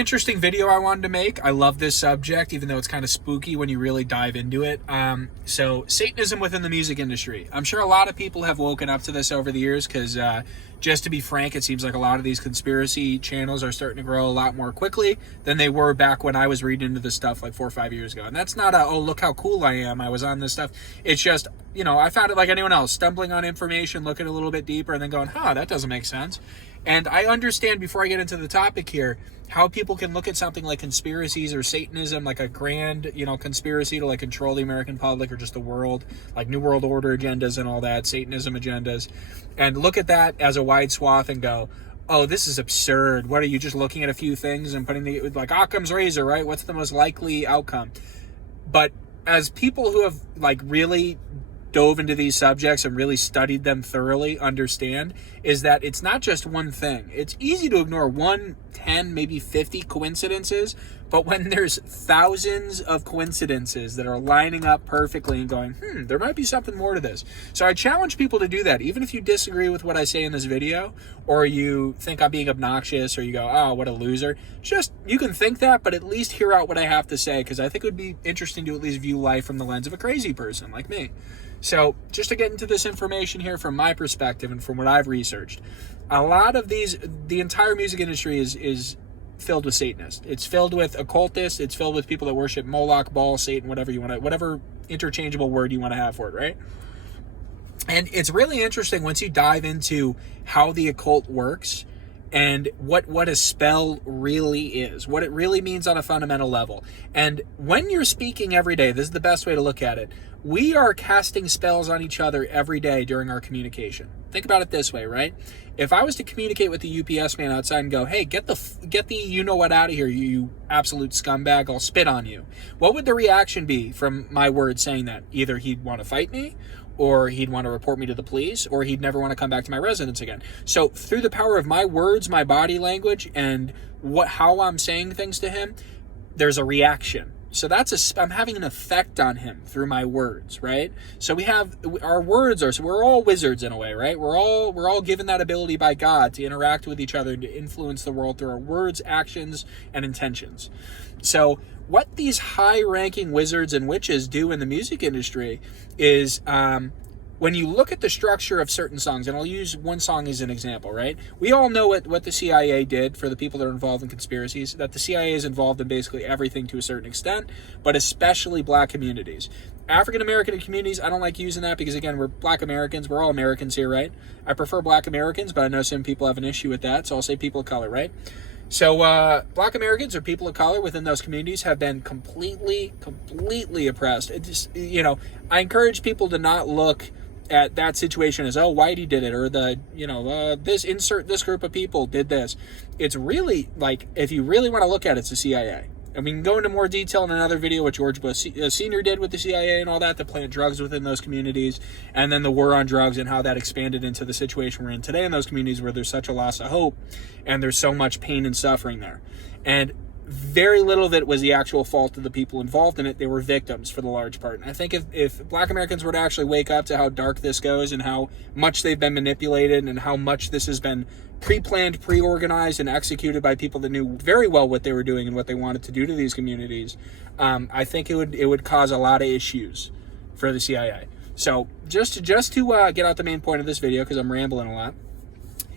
Interesting video I wanted to make. I love this subject, even though it's kind of spooky when you really dive into it. So Satanism within the music industry. I'm sure a lot of people have woken up to this over the years because just to be frank, it seems like a lot of these conspiracy channels are starting to grow a lot more quickly than they were back when I was reading into this stuff like 4 or 5 years ago. And that's not oh, look how cool I am, I was on this stuff. It's just, I found it like anyone else, stumbling on information, looking a little bit deeper, and then going, that doesn't make sense. And I understand, before I get into the topic here, how people can look at something like conspiracies or Satanism, like a grand, conspiracy to like control the American public or just the world, like New World Order agendas and all that, Satanism agendas, and look at that as a wide swath and go, oh, this is absurd. What are you just looking at a few things and putting the, like Occam's razor, right? What's the most likely outcome? But as people who have like really dove into these subjects and really studied them thoroughly understand is that it's not just one thing. It's easy to ignore 1, 10, maybe 50 coincidences, but when there's thousands of coincidences that are lining up perfectly and going, there might be something more to this. So I challenge people to do that. Even if you disagree with what I say in this video, or you think I'm being obnoxious, or you go, oh, what a loser. Just, you can think that, but at least hear out what I have to say, because I think it would be interesting to at least view life from the lens of a crazy person like me. So just to get into this information here from my perspective and from what I've researched, a lot of the entire music industry is filled with Satanists. It's filled with occultists. It's filled with people that worship Moloch, Baal, Satan, whatever interchangeable word you want to have for it, right? And it's really interesting once you dive into how the occult works and what a spell really is, what it really means on a fundamental level. And when you're speaking every day, this is the best way to look at it. We are casting spells on each other every day during our communication. Think about it this way, right? If I was to communicate with the UPS man outside and go, hey, get the you-know-what out of here, you absolute scumbag, I'll spit on you. What would the reaction be from my words saying that? Either he'd want to fight me, or he'd want to report me to the police, or he'd never want to come back to my residence again. So through the power of my words, my body language, and how I'm saying things to him, there's a reaction. So I'm having an effect on him through my words, right? So we have our words so we're all wizards in a way, right? We're all given that ability by God to interact with each other and to influence the world through our words, actions, and intentions. So what these high-ranking wizards and witches do in the music industry is when you look at the structure of certain songs, and I'll use one song as an example, right? We all know what the CIA did for the people that are involved in conspiracies, that the CIA is involved in basically everything to a certain extent, but especially black communities. African-American communities, I don't like using that because, again, we're black Americans. We're all Americans here, right? I prefer black Americans, but I know some people have an issue with that, so I'll say people of color, right? So black Americans or people of color within those communities have been completely oppressed. It just, I encourage people to not look at that situation as, oh, Whitey did it, or this group of people did this. It's really, like, if you really want to look at it, it's the CIA. And we can go into more detail in another video what George Bush Sr. did with the CIA and all that, to plant drugs within those communities, and then the war on drugs and how that expanded into the situation we're in today in those communities where there's such a loss of hope and there's so much pain and suffering there. And very little of it was the actual fault of the people involved in it. They were victims for the large part. And I think if black Americans were to actually wake up to how dark this goes and how much they've been manipulated and how much this has been pre-planned, pre-organized, and executed by people that knew very well what they were doing and what they wanted to do to these communities, I think it would cause a lot of issues for the CIA. So just to get out the main point of this video, because I'm rambling a lot.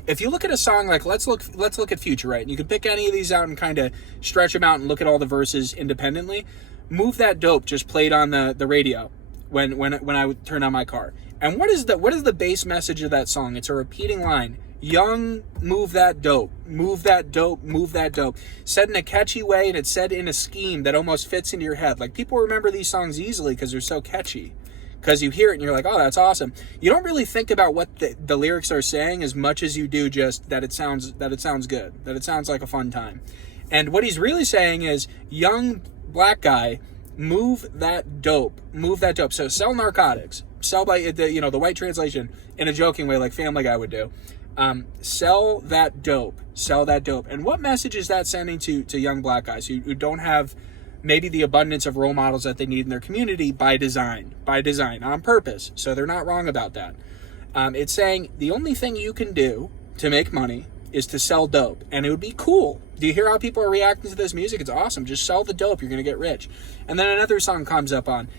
If you look at a song like let's look at Future, right? And you can pick any of these out and kind of stretch them out and look at all the verses independently. Move That Dope just played on the radio when I would turn on my car. And what is the base message of that song? It's a repeating line. Young, move that dope, move that dope, move that dope. Said in a catchy way, and it's said in a scheme that almost fits into your head. Like, people remember these songs easily because they're so catchy. Because you hear it and you're like, oh, that's awesome. You don't really think about what the lyrics are saying as much as you do just that it sounds good, that it sounds like a fun time. And what he's really saying is, young black guy, move that dope, move that dope. So sell narcotics, sell by the white translation in a joking way like Family Guy would do. Sell that dope, sell that dope. And what message is that sending to young black guys who don't have maybe the abundance of role models that they need in their community by design, on purpose? So they're not wrong about that. It's saying the only thing you can do to make money is to sell dope. And it would be cool. Do you hear how people are reacting to this music? It's awesome. Just sell the dope. You're going to get rich. And then another song comes up on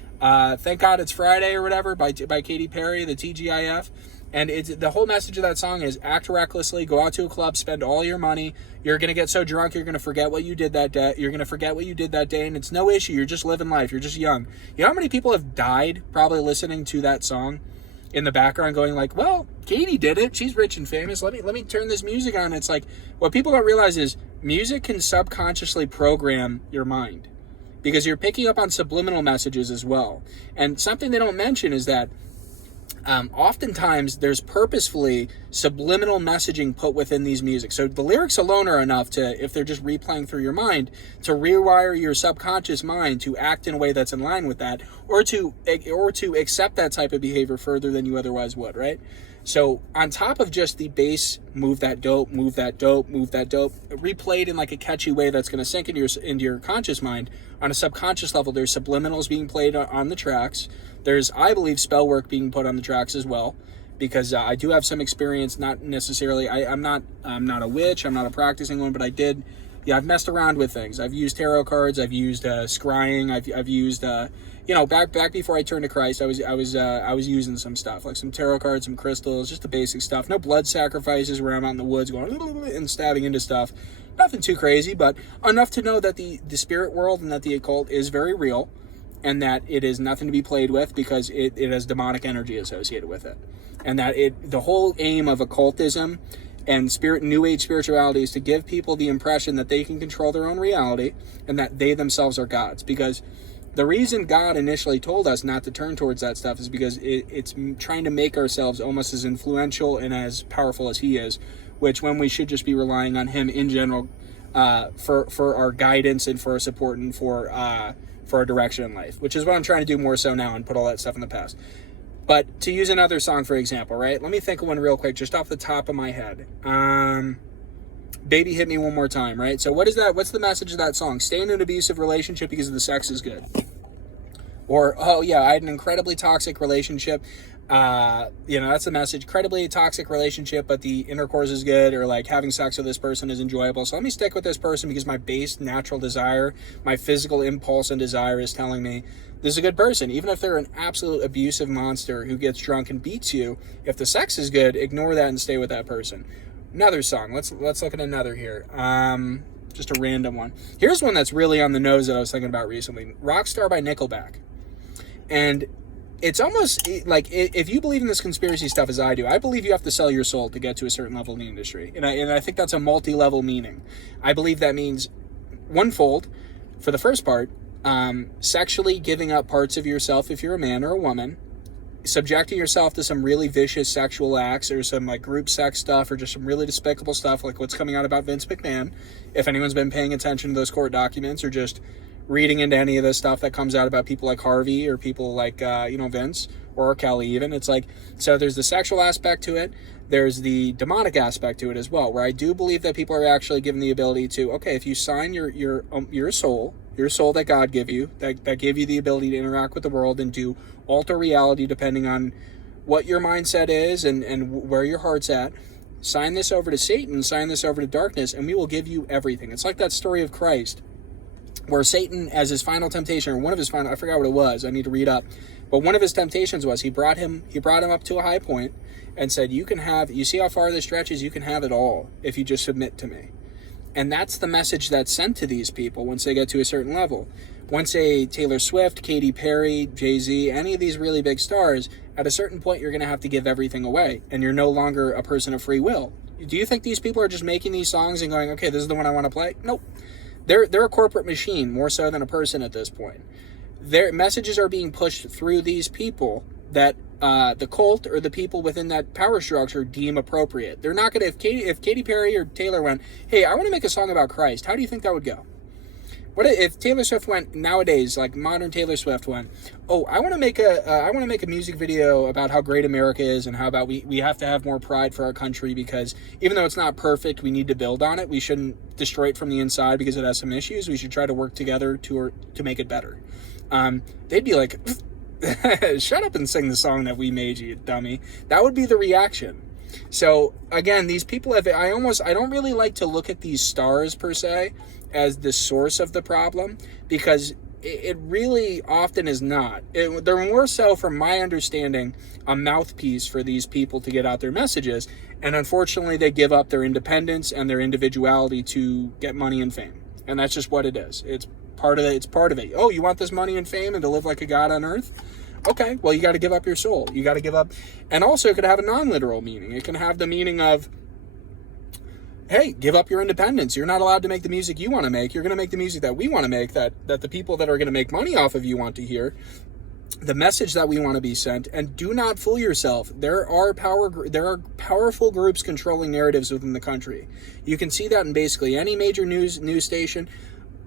Thank God It's Friday or whatever by Katy Perry, the TGIF. And it's the whole message of that song is act recklessly, go out to a club, spend all your money. You're going to get so drunk, you're going to forget what you did that day. You're going to forget what you did that day, and it's no issue. You're just living life. You're just young. You know how many people have died probably listening to that song in the background going like, well, Katy did it. She's rich and famous. Let me turn this music on. It's like, what people don't realize is music can subconsciously program your mind because you're picking up on subliminal messages as well. And something they don't mention is that oftentimes there's purposefully subliminal messaging put within these music. So the lyrics alone are enough to, if they're just replaying through your mind, to rewire your subconscious mind to act in a way that's in line with that, or to accept that type of behavior further than you otherwise would, right? So on top of just the bass, move that dope, move that dope, move that dope, replayed in like a catchy way that's going to sink into your conscious mind, on a subconscious level, there's subliminals being played on the tracks. There's, I believe, spell work being put on the tracks as well, because I do have some experience, not necessarily, I'm not a witch, I'm not a practicing one, but I've messed around with things. I've used tarot cards, I've used scrying, I've used, back before I turned to Christ, I was using some stuff, like some tarot cards, some crystals, just the basic stuff. No blood sacrifices where I'm out in the woods going and stabbing into stuff. Nothing too crazy, but enough to know that the spirit world and that the occult is very real, and that it is nothing to be played with because it has demonic energy associated with it. And that the whole aim of occultism and New Age spirituality is to give people the impression that they can control their own reality and that they themselves are gods. Because the reason God initially told us not to turn towards that stuff is because it's trying to make ourselves almost as influential and as powerful as He is, which when we should just be relying on Him in general for our guidance and for our support and for our direction in life, which is what I'm trying to do more so now and put all that stuff in the past. But to use another song, for example, right? Let me think of one real quick, just off the top of my head. Baby Hit Me One More Time, right? So what is that? What's the message of that song? Stay in an abusive relationship because the sex is good. Or, oh yeah, I had an incredibly toxic relationship. That's the message. Incredibly toxic relationship, but the intercourse is good, or like having sex with this person is enjoyable. So let me stick with this person because my base natural desire, my physical impulse and desire is telling me this is a good person. Even if they're an absolute abusive monster who gets drunk and beats you, if the sex is good, ignore that and stay with that person. Another song. Let's look at another here. Just a random one. Here's one that's really on the nose that I was thinking about recently. Rockstar by Nickelback. And it's almost like, if you believe in this conspiracy stuff as I do, I believe you have to sell your soul to get to a certain level in the industry. And I think that's a multi-level meaning. I believe that means onefold, for the first part, sexually giving up parts of yourself if you're a man or a woman, subjecting yourself to some really vicious sexual acts or some like group sex stuff or just some really despicable stuff like what's coming out about Vince McMahon. If anyone's been paying attention to those court documents or just reading into any of the stuff that comes out about people like Harvey or people like, Vince or Kelly even, it's like, so there's the sexual aspect to it. There's the demonic aspect to it as well, where I do believe that people are actually given the ability to, okay, if you sign your soul that God gave you, that gave you the ability to interact with the world and to alter reality depending on what your mindset is and where your heart's at, sign this over to Satan, sign this over to darkness, and we will give you everything. It's like that story of Christ, where Satan, as his final temptation, or one of his final, I forgot what it was, I need to read up, but one of his temptations was he brought him up to a high point and said, you see how far this stretches, you can have it all if you just submit to me. And that's the message that's sent to these people once they get to a certain level. Once a Taylor Swift, Katy Perry, Jay-Z, any of these really big stars, at a certain point you're going to have to give everything away, and you're no longer a person of free will. Do you think these people are just making these songs and going, okay, this is the one I want to play? Nope. They're a corporate machine more so than a person at this point. Their messages are being pushed through these people that the cult or the people within that power structure deem appropriate. They're not going to, if Katy Perry or Taylor went, hey, I want to make a song about Christ, how do you think that would go? What if Taylor Swift went nowadays, like modern Taylor Swift went, oh, I want to make a music video about how great America is and how about we have to have more pride for our country because even though it's not perfect, we need to build on it. We shouldn't destroy it from the inside because it has some issues. We should try to work together to make it better. They'd be like, shut up and sing the song that we made, you dummy. That would be the reaction. So again, these people have, I don't really like to look at these stars per se as the source of the problem, because it really often is not. They're more so, from my understanding, a mouthpiece for these people to get out their messages. And unfortunately, they give up their independence and their individuality to get money and fame. And that's just what it is. It's part of it. Oh, you want this money and fame and to live like a god on earth? Okay, well, you got to give up your soul. You got to give up. And also, it could have a non-literal meaning. It can have the meaning of, hey, give up your independence. You're not allowed to make the music you want to make. You're going to make the music that we want to make, that the people that are going to make money off of you want to hear, the message that we want to be sent. And do not fool yourself. There are powerful groups controlling narratives within the country. You can see that in basically any major news station.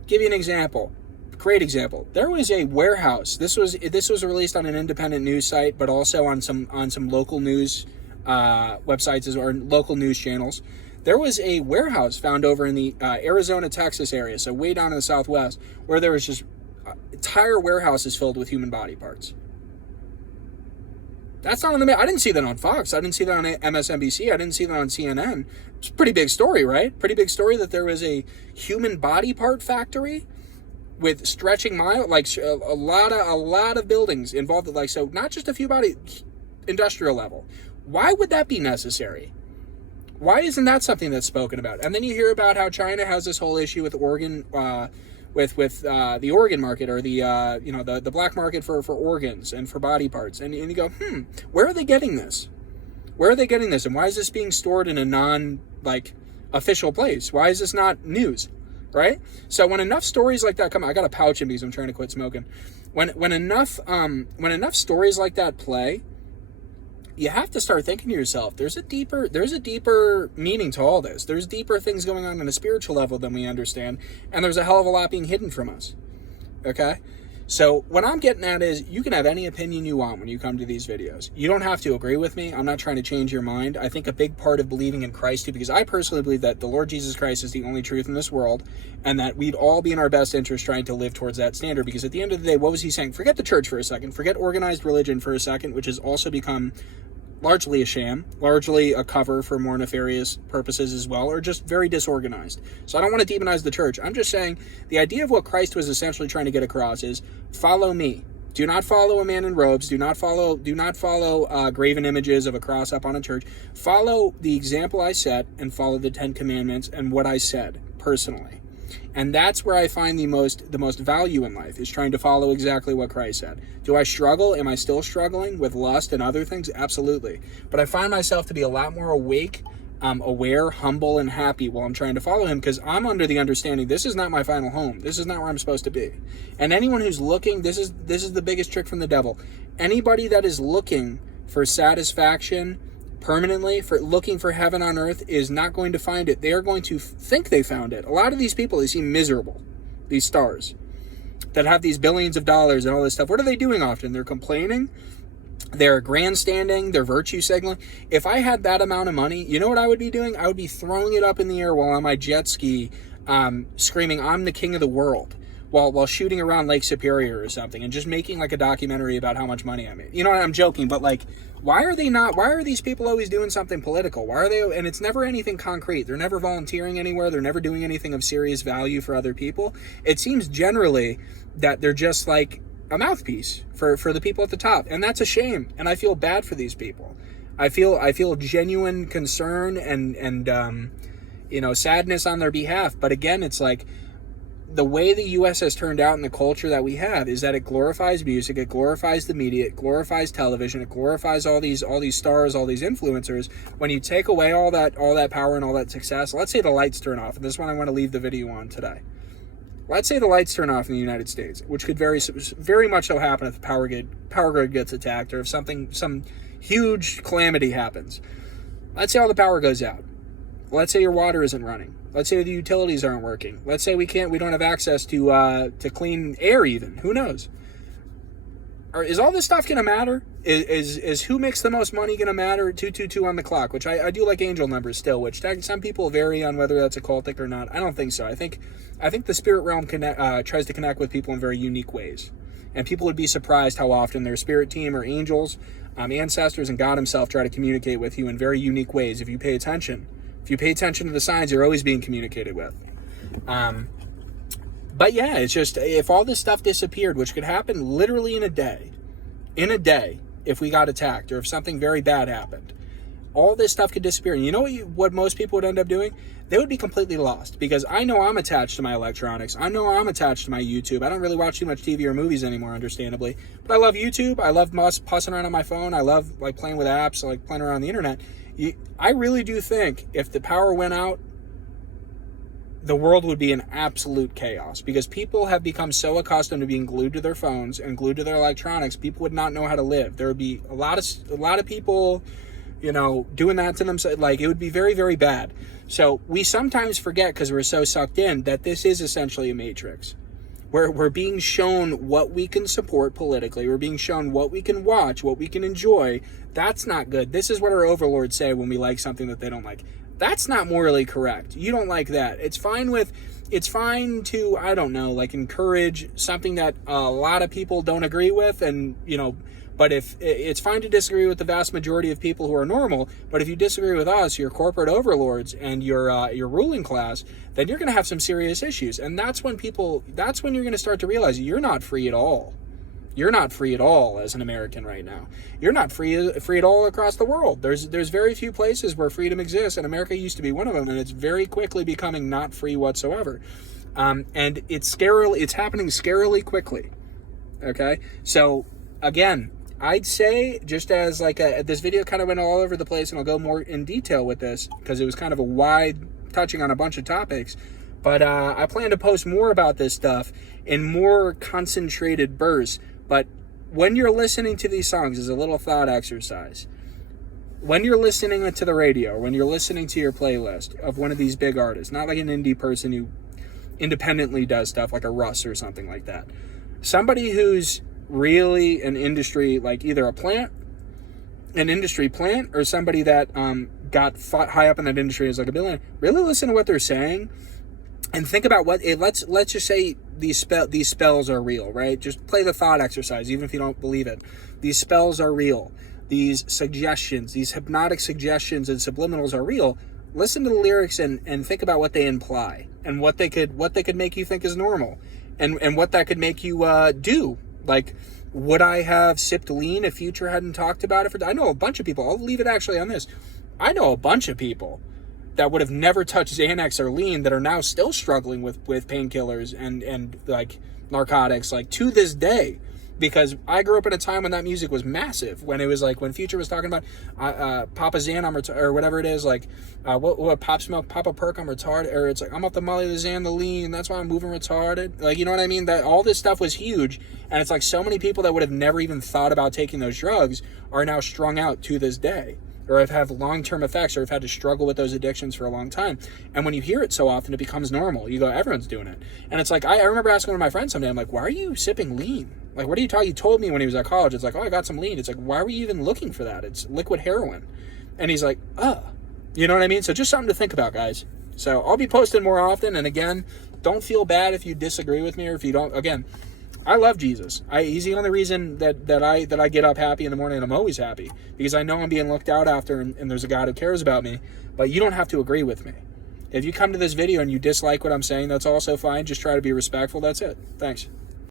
Give you an example. Great example. There was a warehouse. This was released on an independent news site, but also on some local news websites or local news channels. There was a warehouse found over in the Arizona, Texas area, so way down in the Southwest, where there was just entire warehouses filled with human body parts. That's not on the. I didn't see that on Fox. I didn't see that on MSNBC. I didn't see that on CNN. It's a pretty big story, right? Pretty big story that there was a human body part factory with stretching mile, like a lot of buildings involved. Like, so not just a few industrial level. Why would that be necessary? Why isn't that something that's spoken about? And then you hear about how China has this whole issue with organ, with the organ market, or the black market for organs and for body parts. And you go, where are they getting this? Where are they getting this? And why is this being stored in a official place? Why is this not news? Right? So when enough stories like that come, I got a pouch in because I'm trying to quit smoking. When enough stories like that play, you have to start thinking to yourself, there's a deeper meaning to all this. There's deeper things going on a spiritual level than we understand, and there's a hell of a lot being hidden from us. Okay? So what I'm getting at is, you can have any opinion you want when you come to these videos. You don't have to agree with me. I'm not trying to change your mind. I think a big part of believing in Christ, too, because I personally believe that the Lord Jesus Christ is the only truth in this world, and that we'd all be in our best interest trying to live towards that standard. Because at the end of the day, what was he saying? Forget the church for a second. Forget organized religion for a second, which has also become largely a sham, largely a cover for more nefarious purposes as well, or just very disorganized. So I don't want to demonize the church. I'm just saying the idea of what Christ was essentially trying to get across is, follow me. Do not follow a man in robes. Do not follow graven images of a cross up on a church. Follow the example I set, and follow the 10 Commandments and what I said personally. And that's where I find the most value in life, is trying to follow exactly what Christ said. Do I struggle? Am I still struggling with lust and other things? Absolutely. But I find myself to be a lot more awake, aware, humble, and happy while I'm trying to follow him, because I'm under the understanding this is not my final home. This is not where I'm supposed to be. And anyone who's looking, this is the biggest trick from the devil. Anybody that is looking for satisfaction permanently, for looking for heaven on earth, is not going to find it. They are going to think they found it. A lot of these people, they seem miserable. These stars that have these billions of dollars and all this stuff. What are they doing often? They're complaining. They're grandstanding. They're virtue signaling. If I had that amount of money, you know what I would be doing? I would be throwing it up in the air while on my jet ski, screaming, "I'm the king of the world," while shooting around Lake Superior or something, and just making like a documentary about how much money I made. You know, I'm joking, but like, why are these people always doing something political? Why are they? And it's never anything concrete. They're never volunteering anywhere. They're never doing anything of serious value for other people. It seems generally that they're just like a mouthpiece for the people at the top. And that's a shame. And I feel bad for these people. I feel genuine concern and sadness on their behalf. But again, it's like, the way the U.S. has turned out, and the culture that we have, is that it glorifies music, it glorifies the media, it glorifies television, it glorifies all these stars, all these influencers. When you take away all that power and all that success, let's say the lights turn off, and this is what I want to leave the video on today. Let's say the lights turn off in the United States, which could very much so happen if the power grid gets attacked, or if some huge calamity happens. Let's say all the power goes out. Let's say your water isn't running. Let's say the utilities aren't working. Let's say we don't have access to clean air even. Who knows? Or is all this stuff going to matter? Is who makes the most money going to matter? 222 on the clock, which I do like angel numbers still, which some people vary on whether that's occultic or not. I don't think so. I think the spirit realm tries to connect with people in very unique ways. And people would be surprised how often their spirit team or angels, ancestors, and God himself try to communicate with you in very unique ways if you pay attention. If you pay attention to the signs, you're always being communicated with. But yeah, it's just, if all this stuff disappeared, which could happen literally in a day, if we got attacked or if something very bad happened, all this stuff could disappear. And you know what most people would end up doing? They would be completely lost, because I know I'm attached to my electronics. I know I'm attached to my YouTube. I don't really watch too much TV or movies anymore, understandably. But I love YouTube. I love pussing around on my phone. I love like playing with apps, like playing around on the internet. I really do think if the power went out, the world would be in absolute chaos, because people have become so accustomed to being glued to their phones and glued to their electronics. People would not know how to live. There would be a lot of people, you know, doing that to themselves. Like, it would be very, very bad. So we sometimes forget, because we're so sucked in, that this is essentially a matrix. We're being shown what we can support politically. We're being shown what we can watch, what we can enjoy. That's not good. This is what our overlords say when we like something that they don't like. That's not morally correct. You don't like that. It's fine to, I don't know, like encourage something that a lot of people don't agree with, and, you know, but if it's fine to disagree with the vast majority of people who are normal, but if you disagree with us, your corporate overlords and your ruling class, then you're going to have some serious issues. And that's when you're going to start to realize you're not free at all. You're not free at all as an American right now. You're not free at all across the world. There's very few places where freedom exists, and America used to be one of them, and it's very quickly becoming not free whatsoever. And it's happening scarily quickly. Okay? So, again, I'd say, just as like this video kind of went all over the place, and I'll go more in detail with this because it was kind of a wide touching on a bunch of topics, but I plan to post more about this stuff in more concentrated bursts. But when you're listening to these songs, as a little thought exercise, when you're listening to the radio, or when you're listening to your playlist of one of these big artists, not like an indie person who independently does stuff like a Russ or something like that, somebody who's really an industry, like either an industry plant, or somebody that got high up in that industry as like a billionaire, really listen to what they're saying and think about what let's just say these spells are real, right? Just play the thought exercise, even if you don't believe it. These spells are real. These suggestions, these hypnotic suggestions and subliminals are real. Listen to the lyrics and think about what they imply, and what they could make you think is normal, and what that could make you do. Like, would I have sipped lean if Future hadn't talked about it? I know a bunch of people. I'll leave it actually on this. I know a bunch of people that would have never touched Xanax or lean that are now still struggling with painkillers and like narcotics, like to this day, because I grew up in a time when that music was massive, when it was like, when Future was talking about Papa Xan, or whatever it is, like what Pop Smoke, Papa Perk, I'm retarded, or it's like, I'm off the Molly, the Xan, the lean, that's why I'm moving retarded, like, you know what I mean? That all this stuff was huge, and it's like so many people that would have never even thought about taking those drugs are now strung out to this day, or have long-term effects, or have had to struggle with those addictions for a long time. And when you hear it so often, it becomes normal. You go, everyone's doing it. And it's like, I remember asking one of my friends someday, I'm like, why are you sipping lean? Like, what are you talking? He told me when he was at college, it's like, oh, I got some lean. It's like, why were you even looking for that? It's liquid heroin. And he's like, you know what I mean? So just something to think about, guys. So I'll be posting more often. And again, don't feel bad if you disagree with me, or if you don't. Again, I love Jesus. He's the only reason that I get up happy in the morning, and I'm always happy, because I know I'm being looked out after, and there's a God who cares about me. But you don't have to agree with me. If you come to this video and you dislike what I'm saying, that's also fine. Just try to be respectful. That's it. Thanks.